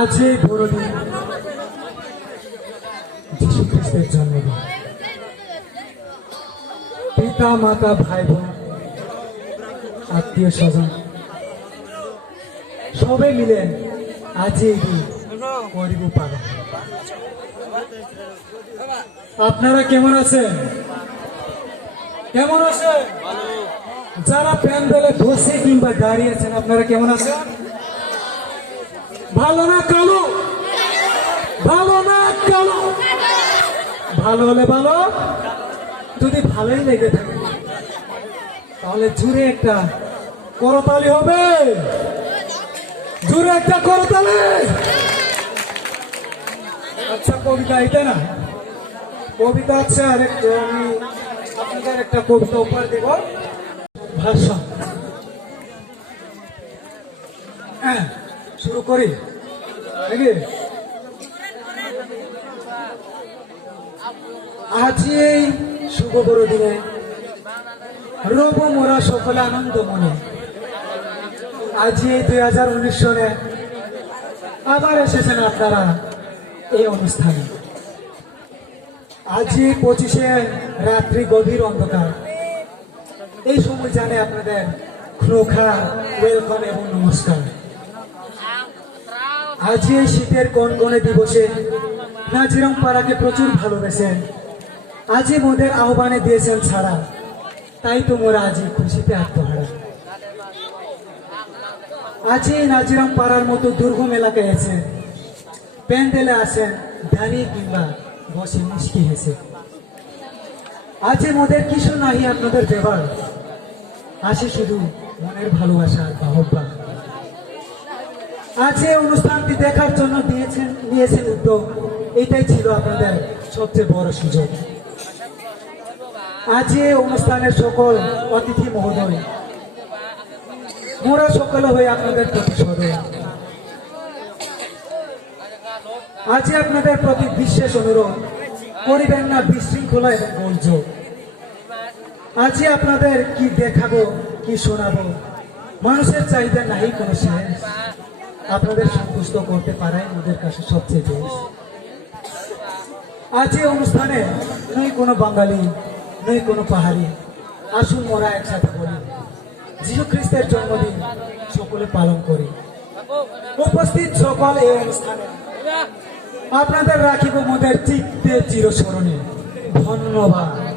আজ বড়দিন যীশু খ্রিস্টের জন্মদিন। পিতা, মাতা, ভাই, বোন, আত্মীয় স্বজন, সবাই মিলে আজ এই দিন করিব পালন আপনারা কেমন আছেন? কেমন আছেন? যারা প্যান্ডেলে বসে কিংবা দাঁড়িয়ে আছেন, আপনারা কেমন আছেন? ভালো না কালো? ভালো না কালো? ভালো হলে ভালো, যদি ভালোই লেগে থাকে। তাহলে জুড়ে একটা করতালি হবে। জুড়ে একটা করতালি। আচ্ছা কবিতা এটা না? কবিতা আছে, আরেকটা আমি আপনাদের একটা কবিতা উপহার দেব। ভাষণ হ্যাঁ শুরু করি। আজ এই শুভ বড়দিনে রব মোরা সকলে আনন্দ মনে। আজ এই দুই হাজার উনিশ সনে আবার এসেছেন আপনারা এই অনুষ্ঠানে। আজ পঁচিশে রাত্রি গভীর অন্ধকার। এই সময় জানে আপনাদের ক্রোখা ওয়েলকাম এবং নমস্কার। আজ এই শীতের কনকনে দিবসে নাজিরাম পাড়াকে প্রচুর ভালোবেসেন। আজই মোদের আহ্বানে দিয়েছেন ছাড়া। তাই তো মোরা আজই খুশিতে আত্মহারা। আজই নাজিরাম পাড়ার মতো দুর্গম এলাকায় এসে প্যান্ডেলে আসেন দাঁড়িয়ে কিংবা বসে মিষ্টি হেসে। আজই মোদের কিছু নাহি আপনাদের ব্যবহার আসে শুধু মনের ভালোবাসা আর বাহবা আজ এই অনুষ্ঠানটি দেখার জন্য দিয়েছেন, নিয়েছেন উদ্যোগ। এটাই ছিল আপনাদের সবচেয়ে বড় সুযোগ। আজ এই অনুষ্ঠানের সকল অতিথি মহোদয়, মোরা সকলে হয়ে আপনাদের প্রতি সদয় আজ আপনাদের প্রতি বিশেষ অনুরোধ করিবেন না বিশৃঙ্খলা এবং গোলযোগ। আজ আপনাদের কি দেখাবো, কি শোনাবো, মানুষের চাহিদা নাই, কোনো শেষ। আপনাদের সন্তুষ্ট করতে পারাই আমাদের কাছে সবচেয়ে বেশ। আজ এই অনুষ্ঠানে নই কোনো বাঙালি, নই কোনো পাহাড়ি। আসুন মোরা একসাথে বলি। যীশু খ্রিস্টের জন্মদিন সকলে পালন করি। উপস্থিত সকল এই অনুষ্ঠানে আপনাদের রাখিব মোদের চিত্তে চিরস্মরণে। ধন্যবাদ।